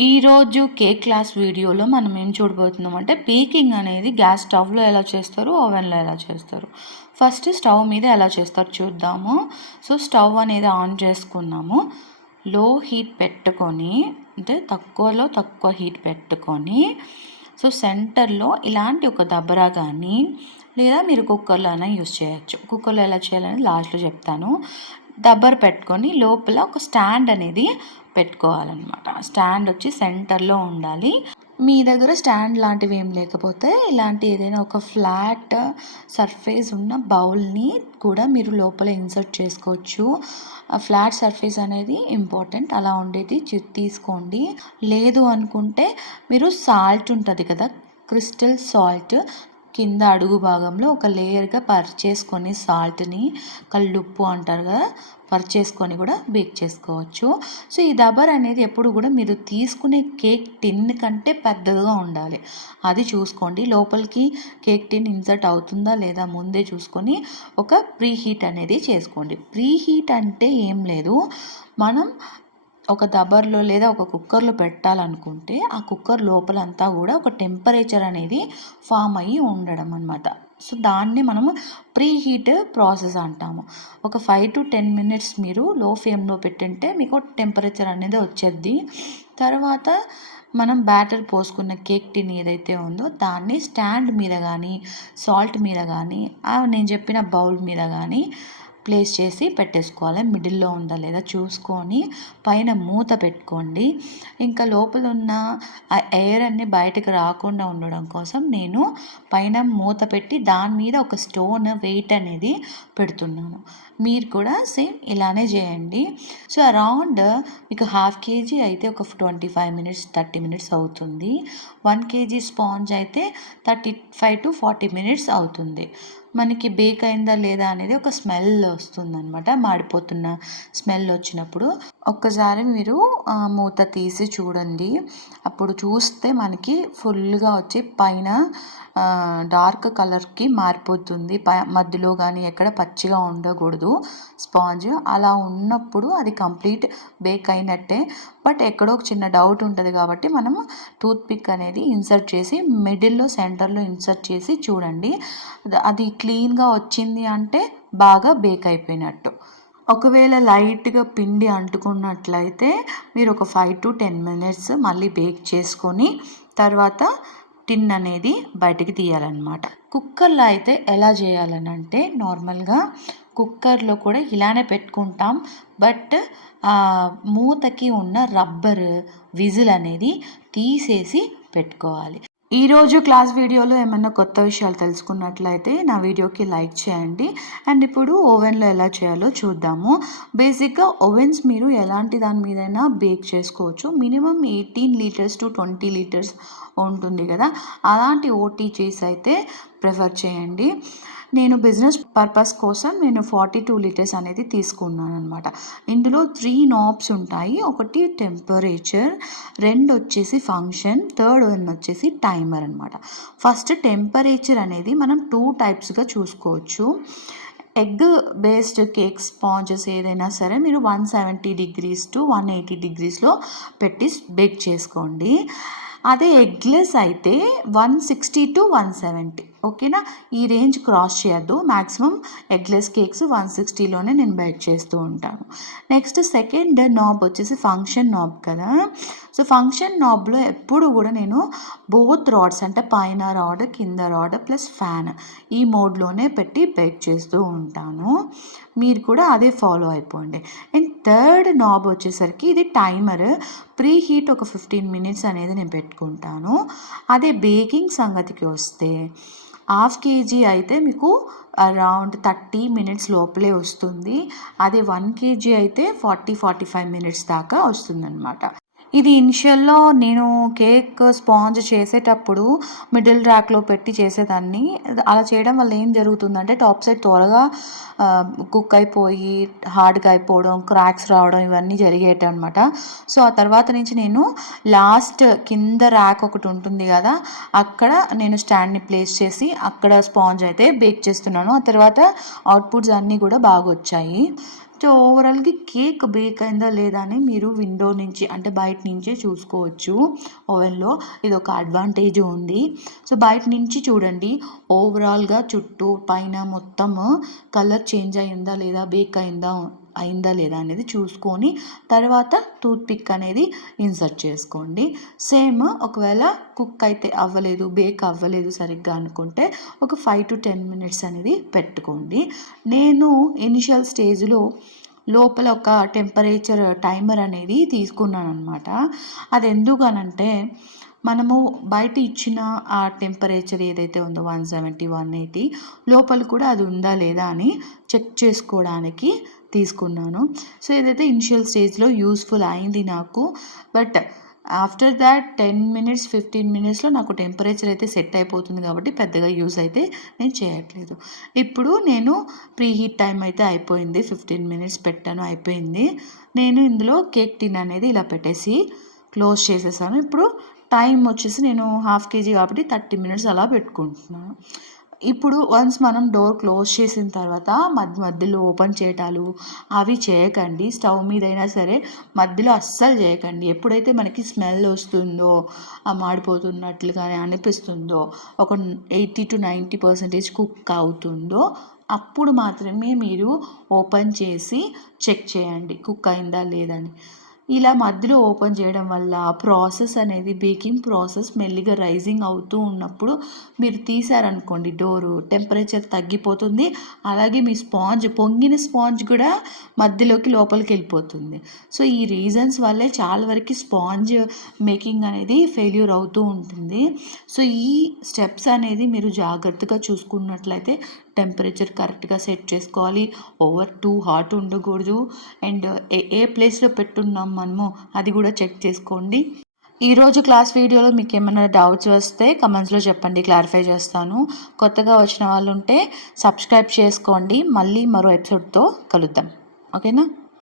ఈరోజు cake class వీడియోలో మనం ఏం చూడబోతున్నాం అంటే బేకింగ్ అనేది గ్యాస్ స్టవ్లో ఎలా చేస్తారు, ఓవెన్లో ఎలా చేస్తారు. ఫస్ట్ స్టవ్ మీద ఎలా చేస్తారు చూద్దాము. సో స్టవ్ అనేది ఆన్ చేసుకున్నాము. లో హీట్ పెట్టుకొని, అంటే తక్కువ హీట్ పెట్టుకొని, సో సెంటర్లో ఇలాంటి ఒక దబరా కానీ లేదా మీరు కుక్కర్లో అయినా యూస్ చేయొచ్చు. కుక్కర్లో ఎలా చేయాలని లాస్ట్లో చెప్తాను. దబ్బర్ పెట్టుకొని లోపల ఒక స్టాండ్ అనేది పెట్టుకోవాలన్నమాట. స్టాండ్ వచ్చి సెంటర్లో ఉండాలి. మీ దగ్గర స్టాండ్ లాంటివి ఏం లేకపోతే ఇలాంటి ఏదైనా ఒక ఫ్లాట్ సర్ఫేస్ ఉన్న బౌల్ని కూడా మీరు లోపల ఇన్సర్ట్ చేసుకోవచ్చు. ఫ్లాట్ సర్ఫేస్ అనేది ఇంపార్టెంట్, అలా ఉండేది తీసుకోండి. లేదు అనుకుంటే మీరు సాల్ట్ ఉంటుంది కదా, క్రిస్టల్ సాల్ట్, కింద అడుగు భాగంలో ఒక లేయర్గా పరిచేసుకొని సాల్ట్ని, కల్లుప్పు అంటారు కదా, పరిచేసుకొని కూడా బేక్ చేసుకోవచ్చు. సో ఈ దబర్ అనేది ఎప్పుడు కూడా మీరు తీసుకునే కేక్ టిన్ కంటే పెద్దదిగా ఉండాలి, అది చూసుకోండి. లోపలికి కేక్ టిన్ ఇన్సర్ట్ అవుతుందా లేదా ముందే చూసుకొని ఒక ప్రీ హీట్ అనేది చేసుకోండి. ప్రీ హీట్ అంటే ఏం లేదు, మనం ఒక దబర్లో లేదా ఒక కుక్కర్లో పెట్టాలనుకుంటే ఆ కుక్కర్ లోపలంతా కూడా ఒక టెంపరేచర్ అనేది ఫామ్ అయ్యి ఉండడం అన్నమాట. సో దాన్ని మనము ప్రీ హీట్ ప్రాసెస్ అంటాము. ఒక 5 to 10 minutes మీరు లో ఫ్లేమ్లో పెట్టింటే మీకు టెంపరేచర్ అనేది వచ్చేది. తర్వాత మనం బ్యాటర్ పోసుకున్న కేక్ టిన్ ఏదైతే ఉందో దాన్ని స్టాండ్ మీద కానీ, సాల్ట్ మీద కానీ, నేను చెప్పిన బౌల్ మీద కానీ ప్లేస్ చేసి పెట్టేసుకోవాలి. మిడిల్లో ఉందా లేదా చూసుకొని పైన మూత పెట్టుకోండి. ఇంకా లోపల ఉన్న ఆ ఎయిర్ అన్ని బయటకు రాకుండా ఉండడం కోసం నేను పైన మూత పెట్టి దాని మీద ఒక స్టోన్ వెయిట్ అనేది పెడుతున్నాను. మీరు కూడా సేమ్ ఇలానే చేయండి. సో అరౌండ్ మీకు 1/2 kg అయితే ఒక 25 minutes 30 minutes అవుతుంది. 1 kg స్పాంజ్ అయితే 35 to 40 minutes అవుతుంది. మనకి బేక్ అయిందా లేదా అనేది ఒక స్మెల్ వస్తుందన్నమాట. మాడిపోతున్న స్మెల్ వచ్చినప్పుడు ఒక్కసారి మీరు మూత తీసి చూడండి. అప్పుడు చూస్తే మనకి ఫుల్గా వచ్చి పైన డార్క్ కలర్కి మారిపోతుంది. మధ్యలో కానీ ఎక్కడ పచ్చిగా ఉండకూడదు స్పాంజ్. అలా ఉన్నప్పుడు అది కంప్లీట్ బేక్ అయినట్టే. బట్ ఎక్కడో ఒక చిన్న డౌట్ ఉంటుంది కాబట్టి మనము టూత్ పిక్ అనేది ఇన్సర్ట్ చేసి మిడిల్లో సెంటర్లో ఇన్సర్ట్ చేసి చూడండి. అది క్లీన్గా వచ్చింది అంటే బాగా బేక్ అయిపోయినట్టు. ఒకవేళ లైట్గా పిండి అంటుకున్నట్లయితే మీరు ఒక 5 to 10 minutes మళ్ళీ బేక్ చేసుకొని తర్వాత టిన్ అనేది బయటికి తీయాలన్నమాట. కుక్కర్లో అయితే ఎలా చేయాలనంటే నార్మల్గా కుక్కర్లో కూడా ఇలానే పెట్టుకుంటాం. బట్ మూతకి ఉన్న రబ్బర్ విజిల్ అనేది తీసేసి పెట్టుకోవాలి. ఈరోజు క్లాస్ వీడియోలో ఏమైనా కొత్త విషయాలు తెలుసుకున్నట్లయితే నా వీడియోకి లైక్ చేయండి. అండ్ ఇప్పుడు ఓవెన్లో ఎలా చేయాలో చూద్దాము. బేసిక్గా ఓవెన్స్ మీరు ఎలాంటి దాని మీదైనా బేక్ చేసుకోవచ్చు. మినిమం 18 liters to 20 liters ఉంటుంది కదా, అలాంటి ఓటీజీస్ అయితే ప్రిఫర్ చేయండి. నేను బిజినెస్ పర్పస్ కోసం నేను 42 liters అనేది తీసుకున్నాను అనమాట. ఇందులో 3 knobs ఉంటాయి. ఒకటి టెంపరేచర్, 2 వచ్చేసి ఫంక్షన్, 3rd వన్ వచ్చేసి టైమర్ అనమాట. ఫస్ట్ టెంపరేచర్ అనేది మనం 2 typesగా చూసుకోవచ్చు. ఎగ్ బేస్డ్ కేక్ స్పాంజెస్ ఏదైనా సరే మీరు 170 degrees to 180 degreesలో పెట్టి బేక్ చేసుకోండి. అదే ఎగ్లెస్ అయితే 160 to 170, ఓకేనా. ఈ రేంజ్ క్రాస్ చేయొద్దు. మ్యాక్సిమం ఎగ్లెస్ కేక్స్ 160లోనే నేను బేక్ చేస్తూ ఉంటాను. నెక్స్ట్ సెకండ్ నాబ్ వచ్చేసి ఫంక్షన్ నాబ్ కదా. సో ఫంక్షన్ నాబ్లో ఎప్పుడు కూడా నేను బోత్ రాడ్స్, అంటే పైన రాడ్ కింద రాడ్ ప్లస్ ఫ్యాన్, ఈ మోడ్లోనే పెట్టి బేక్ చేస్తూ ఉంటాను. మీరు కూడా అదే ఫాలో అయిపోండి. అండ్ థర్డ్ నాబ్ వచ్చేసరికి ఇది టైమర్. ప్రీ హీట్ ఒక 15 minutes అనేది నేను పెట్టుకుంటాను. అదే బేకింగ్ సంగతికి వస్తే 1/2 kg అయితే మీకు అరౌండ్ 30 minutes లోపలే వస్తుంది. అదే 1 kg అయితే 40-45 minutes దాకా వస్తుందన్నమాట. ఇది ఇనిషియల్లో నేను కేక్ స్పాంజ్ చేసేటప్పుడు మిడిల్ ర్యాక్లో పెట్టి చేసేదాన్ని. అలా చేయడం వల్ల ఏం జరుగుతుందంటే టాప్ సైడ్ త్వరగా కుక్ అయిపోయి హార్డ్గా అయిపోవడం, క్రాక్స్ రావడం ఇవన్నీ జరిగేటి అనమాట. సో ఆ తర్వాత నుంచి నేను లాస్ట్ కింద ర్యాక్ ఒకటి ఉంటుంది కదా, అక్కడ నేను స్టాండ్ని ప్లేస్ చేసి అక్కడ స్పాంజ్ అయితే బేక్ చేస్తున్నాను. ఆ తర్వాత అవుట్పుట్స్ అన్నీ కూడా బాగా వచ్చాయి. సో ఓవరాల్గా కేక్ బేక్ అయిందా లేదా అని మీరు విండో నుంచి అంటే బయట నుంచే చూసుకోవచ్చు ఓవెన్లో. ఇది ఒక అడ్వాంటేజ్ ఉంది. సో బయట నుంచి చూడండి ఓవరాల్గా చుట్టూ పైన మొత్తం కలర్ చేంజ్ అయిందా లేదా, బేక్ అయిందా లేదా అనేది చూసుకొని తర్వాత టూత్ పిక్ అనేది ఇన్సర్ట్ చేసుకోండి. సేమ్ ఒకవేళ కుక్ అయితే అవ్వలేదు, బేక్ అవ్వలేదు సరిగ్గా అనుకుంటే ఒక 5 to 10 minutes అనేది పెట్టుకోండి. నేను ఇనిషియల్ స్టేజ్లో లోపల ఒక టెంపరేచర్ టైమర్ అనేది తీసుకున్నాను అనమాట. అది ఎందుకనంటే మనము బయట ఇచ్చిన ఆ టెంపరేచర్ ఏదైతే ఉందో 170, 180 లోపల కూడా అది ఉందా లేదా అని చెక్ చేసుకోవడానికి తీసుకున్నాను. సో ఇదైతే ఇనిషియల్ స్టేజ్లో యూస్ఫుల్ అయింది నాకు. బట్ ఆఫ్టర్ దాట్ 10 minutes 15 minutesలో నాకు టెంపరేచర్ అయితే సెట్ అయిపోతుంది కాబట్టి పెద్దగా యూజ్ అయితే నేను చేయట్లేదు. ఇప్పుడు నేను ప్రీ హీట్ టైం అయితే అయిపోయింది, 15 minutes పెట్టాను, అయిపోయింది. నేను ఇందులో కేక్ టిన్ అనేది ఇలా పెట్టేసి క్లోజ్ చేసేసాను. ఇప్పుడు టైం వచ్చేసి నేను 1/2 kg కాబట్టి 30 minutes అలా పెట్టుకుంటున్నాను. ఇప్పుడు వన్స్ మనం డోర్ క్లోజ్ చేసిన తర్వాత మధ్యలో ఓపెన్ చేయటాలు అవి చేయకండి. స్టవ్ మీద అయినా సరే మధ్యలో అస్సలు చేయకండి. ఎప్పుడైతే మనకి స్మెల్ వస్తుందో, మాడిపోతున్నట్లుగానే అనిపిస్తుందో, ఒక 80 to 90% కుక్ అవుతుందో అప్పుడు మాత్రమే మీరు ఓపెన్ చేసి చెక్ చేయండి కుక్ అయిందా లేదని. ఇలా మధ్యలో ఓపెన్ చేయడం వల్ల ప్రాసెస్ అనేది బేకింగ్ ప్రాసెస్ మెల్లిగా రైజింగ్ అవుతూ ఉన్నప్పుడు మీరు తీసారనుకోండి డోరు, టెంపరేచర్ తగ్గిపోతుంది. అలాగే మీ పొంగిన స్పాంజ్ కూడా మధ్యలోకి లోపలికి వెళ్ళిపోతుంది. సో ఈ రీజన్స్ వల్లే చాలా వరకు స్పాంజ్ మేకింగ్ అనేది ఫెయిల్యూర్ అవుతూ ఉంటుంది. సో ఈ స్టెప్స్ అనేది మీరు జాగ్రత్తగా చూసుకున్నట్లయితే టెంపరేచర్ కరెక్ట్గా సెట్ చేసుకోవాలి. ఓవర్ టూ హాట్ ఉండకూడదు. అండ్ ఏ ప్లేస్లో పెట్టున్నాం మనము అది కూడా చెక్ చేసుకోండి. ఈరోజు క్లాస్ వీడియోలో మీకు ఏమైనా డౌట్స్ వస్తే కమెంట్స్లో చెప్పండి, క్లారిఫై చేస్తాను. కొత్తగా వచ్చిన వాళ్ళు ఉంటే సబ్స్క్రైబ్ చేసుకోండి. మళ్ళీ మరో ఎపిసోడ్తో కలుద్దాం. ఓకేనా?